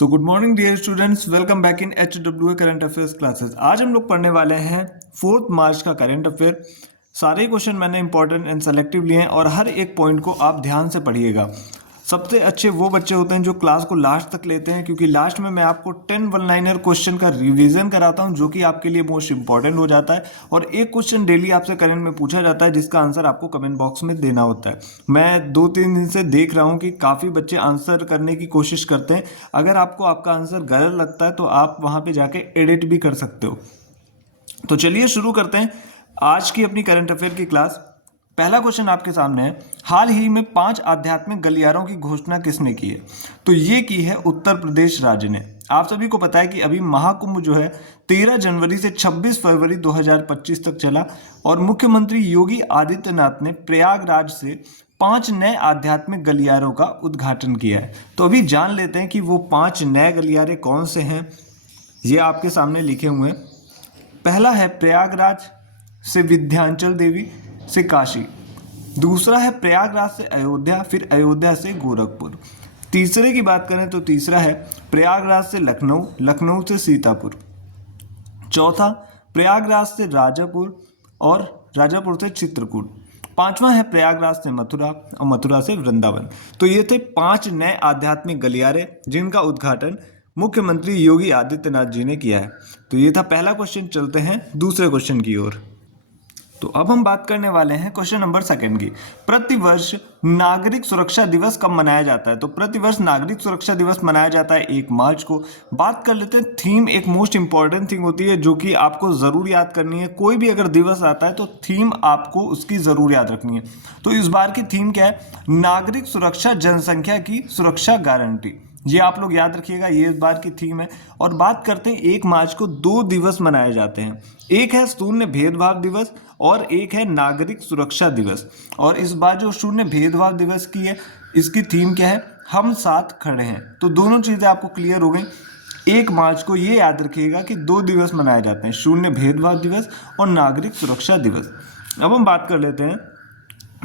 So good morning dear students, welcome back in HWA current affairs classes. आज हम लोग पढ़ने वाले हैं 4 मार्च का करंट अफेयर। सारे क्वेश्चन मैंने इंपॉर्टेंट एंड सेलेक्टिव लिए हैं और हर एक पॉइंट को आप ध्यान से पढ़िएगा। सबसे अच्छे वो बच्चे होते हैं जो क्लास को लास्ट तक लेते हैं, क्योंकि लास्ट में मैं आपको 10 वन लाइनर क्वेश्चन का रिवीजन कराता हूं जो कि आपके लिए मोस्ट इंपॉर्टेंट हो जाता है। और एक क्वेश्चन डेली आपसे करंट में पूछा जाता है जिसका आंसर आपको कमेंट बॉक्स में देना होता है। मैं 2-3 दिन से देख रहा हूं कि काफ़ी बच्चे आंसर करने की कोशिश करते हैं। अगर आपको आपका आंसर गलत लगता है तो आप वहाँ पर जाके एडिट भी कर सकते हो। तो चलिए शुरू करते हैं आज की अपनी करंट अफेयर की क्लास। पहला क्वेश्चन आपके सामने है, हाल ही में 5 आध्यात्मिक गलियारों की घोषणा किसने की है? तो ये की है उत्तर प्रदेश राज्य ने। आप सभी को पता है कि अभी महाकुंभ जो है 13 जनवरी से 26 फरवरी 2025 तक चला और मुख्यमंत्री योगी आदित्यनाथ ने प्रयागराज से 5 नए आध्यात्मिक गलियारों का उद्घाटन किया है। तो अभी जान लेते हैं कि वो 5 नए गलियारे कौन से हैं। ये आपके सामने लिखे हुए हैं। पहला है प्रयागराज से विंध्याचल देवी से काशी, दूसरा है प्रयागराज से अयोध्या, फिर अयोध्या से गोरखपुर। तीसरे की बात करें तो तीसरा है प्रयागराज से लखनऊ, लखनऊ से सीतापुर। चौथा प्रयागराज से राजापुर और राजापुर से चित्रकूट। पांचवा है प्रयागराज से मथुरा और मथुरा से वृंदावन। तो ये थे 5 नए आध्यात्मिक गलियारे जिनका उद्घाटन मुख्यमंत्री योगी आदित्यनाथ जी ने किया है। तो ये था पहला क्वेश्चन। चलते हैं दूसरे क्वेश्चन की ओर। तो अब हम बात करने वाले हैं क्वेश्चन नंबर 2 की। प्रतिवर्ष नागरिक सुरक्षा दिवस कब मनाया जाता है? तो प्रतिवर्ष नागरिक सुरक्षा दिवस मनाया जाता है 1 मार्च को। बात कर लेते हैं थीम। एक मोस्ट इंपॉर्टेंट थिंग होती है जो कि आपको जरूर याद करनी है। कोई भी अगर दिवस आता है तो थीम आपको उसकी जरूर याद रखनी है। तो इस बार की थीम क्या है? नागरिक सुरक्षा, जनसंख्या की सुरक्षा गारंटी। ये आप लोग याद रखिएगा, ये इस बार की थीम है। और बात करते हैं 1 मार्च को 2 दिवस मनाए जाते हैं। एक है शून्य भेदभाव दिवस और एक है नागरिक सुरक्षा दिवस। और इस बार जो शून्य भेदभाव दिवस की है, इसकी थीम क्या है? हम साथ खड़े हैं। तो दोनों चीजें आपको क्लियर हो गई। 1 मार्च को ये याद रखिएगा कि 2 दिवस मनाए जाते हैं, शून्य भेदभाव दिवस और नागरिक सुरक्षा दिवस। अब हम बात कर लेते हैं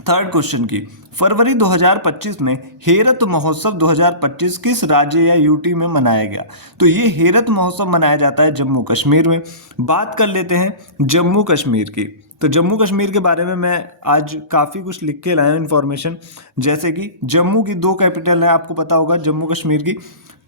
थर्ड क्वेश्चन की। फरवरी 2025 में हेरत महोत्सव 2025 किस राज्य या यूटी में मनाया गया? तो ये हेरत महोत्सव मनाया जाता है जम्मू कश्मीर में। बात कर लेते हैं जम्मू कश्मीर की। तो जम्मू कश्मीर के बारे में मैं आज काफ़ी कुछ लिख के लाया हूँ इन्फॉर्मेशन। जैसे कि जम्मू की 2 कैपिटल है, आपको पता होगा जम्मू कश्मीर की।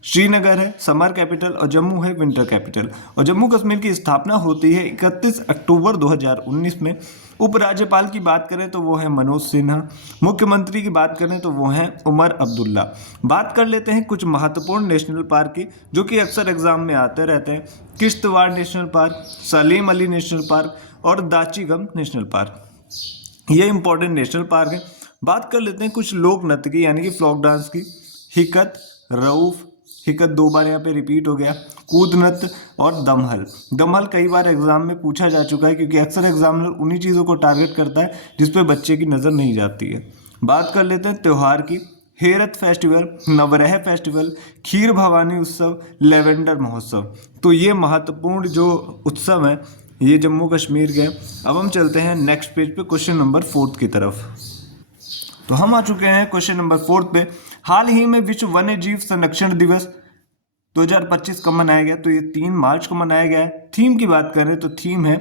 श्रीनगर है समर कैपिटल और जम्मू है विंटर कैपिटल। और जम्मू कश्मीर की स्थापना होती है 31 अक्टूबर 2019 में। उपराज्यपाल की बात करें तो वो है मनोज सिन्हा। मुख्यमंत्री की बात करें तो वो हैं उमर अब्दुल्ला। बात कर लेते हैं कुछ महत्वपूर्ण नेशनल पार्क की जो कि अक्सर एग्जाम में आते रहते हैं। Kishtwar national park, Salim Ali national park और दाचीगम नेशनल पार्क। ये इंपॉर्टेंट नेशनल पार्क है। बात कर लेते हैं कुछ लोक नृत्य की, यानी कि फ्लॉक डांस की। हिकत, रऊफ, हिकत 2 बार यहाँ पे रिपीट हो गया, कूद नृत्य और दमहल। दमहल कई बार एग्जाम में पूछा जा चुका है क्योंकि अक्सर एग्जामिनर उन्हीं चीज़ों को टारगेट करता है जिस पे बच्चे की नज़र नहीं जाती है। बात कर लेते हैं त्यौहार की। हेरत फेस्टिवल, नवरेह फेस्टिवल, खीर भवानी उत्सव, लेवेंडर महोत्सव। तो ये महत्वपूर्ण जो उत्सव हैं ये जम्मू कश्मीर के। अब हम चलते हैं नेक्स्ट पेज पे क्वेश्चन नंबर 4 की तरफ। तो हम आ चुके हैं क्वेश्चन नंबर 4 पे। हाल ही में विश्व वन्य जीव संरक्षण दिवस 2025 कब मनाया गया? तो ये 3 मार्च को मनाया गया है। थीम की बात करें तो थीम है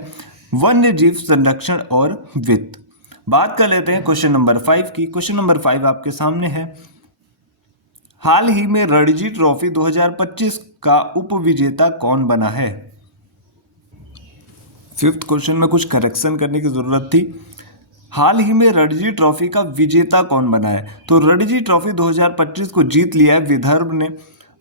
वन्य जीव संरक्षण और वित्त। बात कर लेते हैं क्वेश्चन नंबर 5 की। क्वेश्चन नंबर 5 आपके सामने है, हाल ही में रणजी ट्रॉफी 2025 का उपविजेता कौन बना है? 5th क्वेश्चन में कुछ करेक्शन करने की जरूरत थी। हाल ही में रणजी ट्रॉफी का विजेता कौन बना है? तो रणजी ट्रॉफी 2025 को जीत लिया है विदर्भ ने।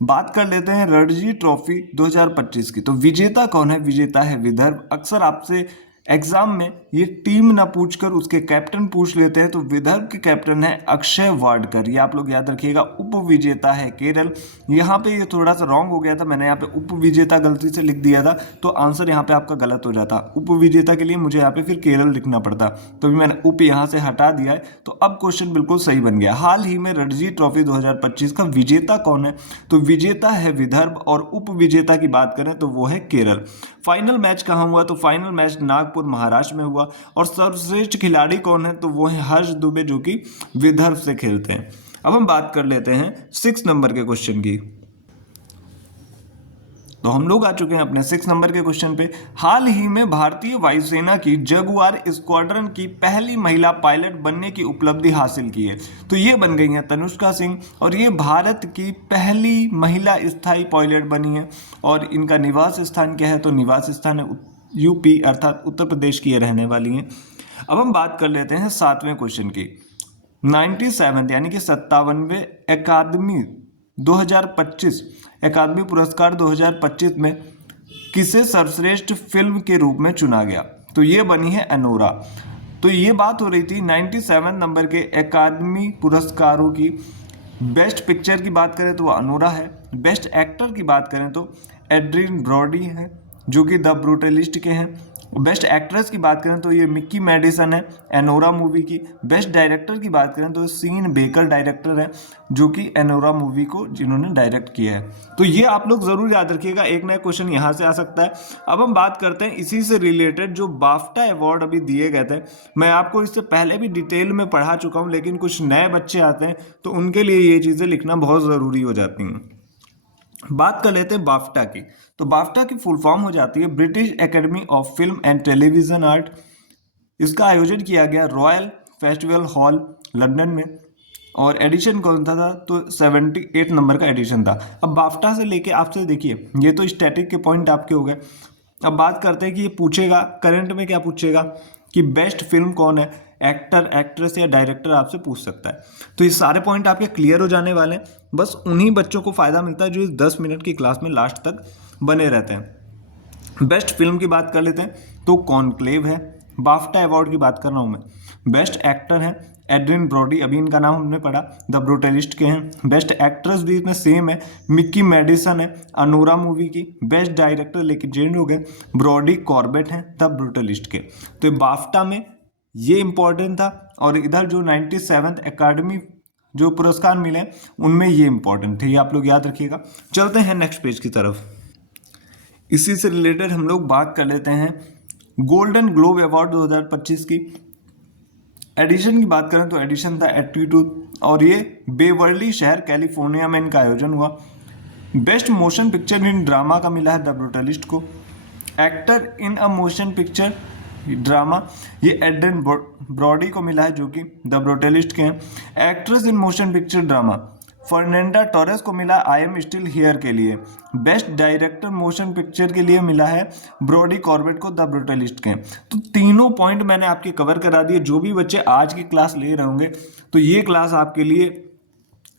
बात कर लेते हैं रणजी ट्रॉफी 2025 की। तो विजेता कौन है? विजेता है विदर्भ। अक्सर आपसे एग्जाम में ये टीम ना पूछकर उसके कैप्टन पूछ लेते हैं। तो विदर्भ के कैप्टन है अक्षय वाडकर। ये आप लोग याद रखिएगा। उप विजेता है केरल। यहाँ पे ये थोड़ा सा रॉन्ग हो गया था, मैंने यहाँ पे उप विजेता गलती से लिख दिया था तो आंसर यहाँ पे आपका गलत हो जाता। उप विजेता के लिए मुझे यहाँ पे फिर केरल लिखना पड़ता, तो भी मैंने उप यहाँ से हटा दिया है। तो अब क्वेश्चन बिल्कुल सही बन गया। हाल ही में रणजी ट्रॉफी 2025 का विजेता कौन है? तो विजेता है विदर्भ और उप विजेता की बात करें तो वो है केरल। फाइनल मैच कहाँ हुआ? तो फाइनल मैच नागपुर महाराष्ट्र में हुआ। और सर्वश्रेष्ठ खिलाड़ी कौन है? तो वो है हर्ष दुबे जो कि विदर्भ से खेलते हैं। अब हम बात कर लेते हैं 6 नंबर के क्वेश्चन की। तो हम लोग आ चुके हैं अपने 6 नंबर के क्वेश्चन पे। हाल ही में भारतीय वायुसेना की जगुआर स्क्वाड्रन की पहली महिला पायलट बनने की उपलब्धि हासिल की है। तो ये बन गई हैं तनुष्का सिंह और ये भारत की पहली महिला स्थायी पायलट बनी है। और इनका निवास स्थान क्या है? तो निवास स्थान है यूपी अर्थात उत्तर प्रदेश की ये रहने वाली हैं। अब हम बात कर लेते हैं 7वें क्वेश्चन की। 97 यानी कि 57वें अकादमी 2025 अकादमी पुरस्कार 2025 में किसे सर्वश्रेष्ठ फिल्म के रूप में चुना गया? तो ये बनी है अनोरा। तो ये बात हो रही थी 97 नंबर के अकादमी पुरस्कारों की। बेस्ट पिक्चर की बात करें तो वो अनोरा है। बेस्ट एक्टर की बात करें तो एड्रियन ब्रॉडी है जो कि द ब्रूटलिस्ट के हैं। बेस्ट एक्ट्रेस की बात करें तो ये मिक्की मैडिसन है एनोरा मूवी की। बेस्ट डायरेक्टर की बात करें तो सीन बेकर डायरेक्टर है जो कि एनोरा मूवी को जिन्होंने डायरेक्ट किया है। तो ये आप लोग ज़रूर याद रखिएगा, एक नया क्वेश्चन यहाँ से आ सकता है। अब हम बात करते हैं इसी से रिलेटेड जो बाफ्टा अवार्ड अभी दिए गए थे। मैं आपको इससे पहले भी डिटेल में पढ़ा चुका हूँ, लेकिन कुछ नए बच्चे आते हैं तो उनके लिए ये चीज़ें लिखना बहुत ज़रूरी हो जाती हैं। बात कर लेते हैं बाफ्टा की। तो बाफ्टा की फुल फॉर्म हो जाती है British academy of film and television art. इसका आयोजन किया गया रॉयल फेस्टिवल हॉल लंदन में और एडिशन कौन सा था? तो 78 नंबर का एडिशन था। अब बाफ्टा से लेके आपसे देखिए, ये तो स्टैटिक के पॉइंट आपके हो गए। अब बात करते हैं कि ये पूछेगा करंट में क्या पूछेगा कि बेस्ट फिल्म कौन है, एक्टर एक्ट्रेस या डायरेक्टर आपसे पूछ सकता है। तो ये सारे पॉइंट आपके क्लियर हो जाने वाले हैं। बस उन्हीं बच्चों को फ़ायदा मिलता है जो इस 10 मिनट की क्लास में लास्ट तक बने रहते हैं। बेस्ट फिल्म की बात कर लेते हैं तो कॉन्क्लेव है। बाफ्टा अवार्ड की बात कर रहा हूँ मैं। बेस्ट एक्टर है एड्रियन ब्रॉडी, अभी इनका नाम हमने पढ़ा, द ब्रूटलिस्ट के हैं। बेस्ट एक्ट्रेस भी इसमें सेम है, मिक्की मैडिसन है अनोरा मूवी की। बेस्ट डायरेक्टर लेकिन चेंज हो गए, ब्रॉडी कॉर्बेट हैं द ब्रूटलिस्ट के। तो बाफ्टा में ये इंपॉर्टेंट था और इधर जो 97th अकादमी जो पुरस्कार मिले उनमें ये इंपॉर्टेंट थे, ये आप लोग याद रखिएगा। चलते हैं नेक्स्ट पेज की तरफ। इसी से रिलेटेड हम लोग बात कर लेते हैं गोल्डन ग्लोब अवार्ड 2025 की। एडिशन की बात करें तो एडिशन था एटीट्यूड और ये बेवर्ली शहर कैलिफोर्निया में इनका आयोजन हुआ। Best motion picture in drama का मिला है द ब्रूटलिस्ट को। Actor in a motion picture drama ये एड्रियन ब्रॉडी को मिला है जो कि द ब्रूटलिस्ट के हैं। Actress in motion picture drama Fernanda Torres को मिला आई एम स्टिल हियर के लिए। बेस्ट डायरेक्टर मोशन पिक्चर के लिए मिला है ब्रॉडी कॉर्बेट को द ब्रूटलिस्ट के। तो तीनों पॉइंट मैंने आपके कवर करा दिए। जो भी बच्चे आज की क्लास ले रहे होंगे तो ये क्लास आपके लिए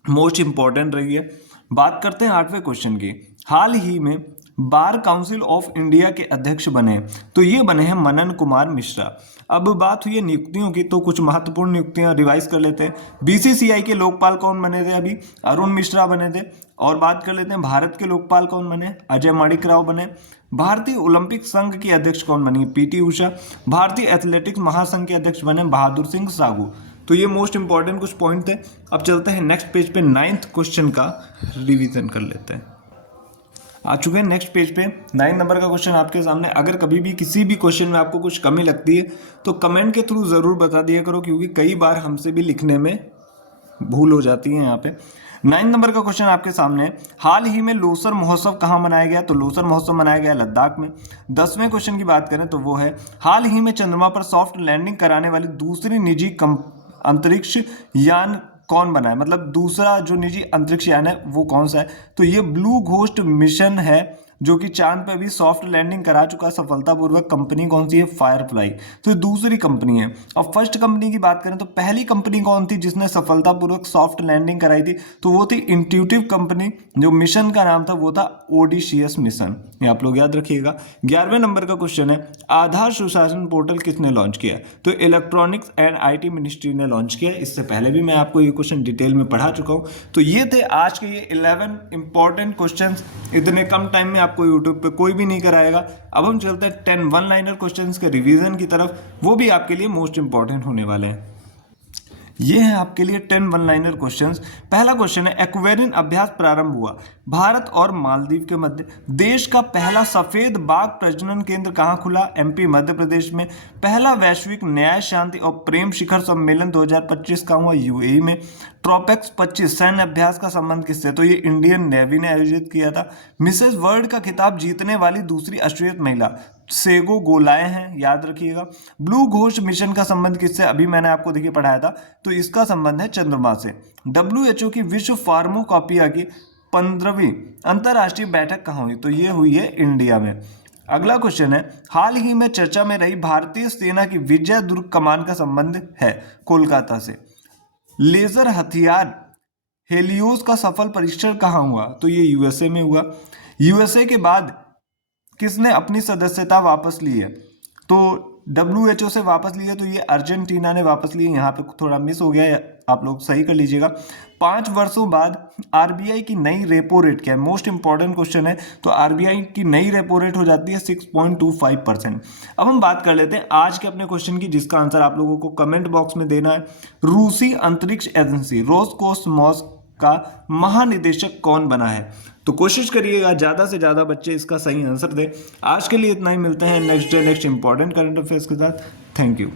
मोस्ट इंपॉर्टेंट रही है। बात करते हैं 8वें क्वेश्चन की। हाल ही में बार काउंसिल ऑफ इंडिया के अध्यक्ष बने, तो ये बने हैं मनन कुमार मिश्रा। अब बात हुई है नियुक्तियों की, तो कुछ महत्वपूर्ण नियुक्तियां रिवाइज कर लेते हैं। बीसीसीआई के लोकपाल कौन बने थे? अभी अरुण मिश्रा बने थे। और बात कर लेते हैं भारत के लोकपाल कौन बने? अजय माणिक राव बने। भारतीय ओलंपिक संघ की अध्यक्ष कौन बनी? पीटी उषा। भारतीय एथलेटिक्स महासंघ के अध्यक्ष बने बहादुर सिंह साहू। तो ये मोस्ट इंपॉर्टेंट कुछ पॉइंट थे। अब चलते हैं नेक्स्ट पेज पे, 9th क्वेश्चन का रिवीजन कर लेते हैं। आ चुके हैं नेक्स्ट पेज पे। 9 नंबर का क्वेश्चन आपके सामने। अगर कभी भी किसी भी क्वेश्चन में आपको कुछ कमी लगती है तो कमेंट के थ्रू ज़रूर बता दिया करो, क्योंकि कई बार हमसे भी लिखने में भूल हो जाती है यहाँ पे। 9 नंबर का क्वेश्चन आपके सामने है। हाल ही में लोसर महोत्सव कहाँ मनाया गया? तो लोसर महोत्सव मनाया गया लद्दाख में। 10वें क्वेश्चन की बात करें तो वो है हाल ही में चंद्रमा पर सॉफ्ट लैंडिंग कराने वाली दूसरी निजी अंतरिक्ष यान कौन बना है? मतलब दूसरा जो निजी अंतरिक्ष यान है वो कौन सा है? तो ये ब्लू घोस्ट मिशन है जो कि चांद पे भी सॉफ्ट लैंडिंग करा चुका सफलतापूर्वक। कंपनी कौन सी है? फायरफ्लाई। तो ये दूसरी कंपनी है। और फर्स्ट कंपनी की बात करें तो पहली कंपनी कौन थी जिसने सफलतापूर्वक सॉफ्ट लैंडिंग कराई थी? तो वो थी इंट्यूटिव कंपनी। जो मिशन का नाम था वो था ओडिशियस मिशन, ये आप लोग याद रखिएगा। 11वें नंबर का क्वेश्चन है आधार सुशासन पोर्टल किसने लॉन्च किया? तो इलेक्ट्रॉनिक्स एंड IT मिनिस्ट्री ने लॉन्च किया। इससे पहले भी मैं आपको ये क्वेश्चन डिटेल में पढ़ा चुका हूँ। तो ये थे आज के ये 11 इंपॉर्टेंट क्वेश्चन। इतने कम टाइम में आपको यूट्यूब पे कोई भी नहीं कराएगा। अब हम चलते हैं 10 वन लाइनर क्वेश्चंस के रिवीजन की तरफ, वो भी आपके लिए मोस्ट इंपॉर्टेंट होने वाले हैं। ये है आपके लिए 10 वन लाइनर क्वेश्चंस। पहला क्वेश्चन है एक्वेरियन अभ्यास प्रारंभ हुआ भारत और मालदीव के मध्य। देश का पहला सफेद बाघ प्रजनन केंद्र कहाँ खुला? MP मध्य प्रदेश में। पहला वैश्विक न्याय शांति और प्रेम शिखर सम्मेलन 2025 का हुआ UAE में। ट्रोपेक्स 25 सैन्य अभ्यास का संबंध किससे? तो ये इंडियन नेवी ने आयोजित किया था। मिसेस वर्ल्ड का खिताब जीतने वाली दूसरी ऑस्ट्रेलियन महिला सेगो गोलाय हैं, याद रखिएगा। ब्लू घोस्ट मिशन का संबंध किससे? अभी मैंने आपको देखिए पढ़ाया था, तो इसका संबंध है चंद्रमा से। WHO की विश्व फार्माकोपिया की 15वीं अंतर्राष्ट्रीय बैठक कहाँ हुई? तो ये हुई है इंडिया में। अगला क्वेश्चन है, हाल ही में चर्चा में रही भारतीय सेना की विजय दुर्ग कमान का संबंध है कोलकाता से। लेजर हथियार हेलियोस का सफल परीक्षण कहाँ हुआ? तो ये यूएसए में हुआ। यूएसए के बाद किसने अपनी सदस्यता वापस ली है? तो WHO से वापस ली है, तो ये अर्जेंटीना ने वापस ली है। यहाँ पे थोड़ा मिस हो गया है, आप लोग सही कर लीजिएगा। 5 वर्षों बाद RBI की नई रेपो रेट क्या है? मोस्ट इंपॉर्टेंट क्वेश्चन है। तो RBI की नई रेपो रेट हो जाती है 6.25%। अब हम बात कर लेते हैं आज के अपने क्वेश्चन की, जिसका आंसर आप लोगों को कमेंट बॉक्स में देना है। रूसी अंतरिक्ष एजेंसी रोसकोसमोस का महानिदेशक कौन बना है? तो कोशिश करिएगा ज़्यादा से ज़्यादा बच्चे इसका सही आंसर दें। आज के लिए इतना ही, मिलते हैं next day next important current affairs के साथ। Thank you.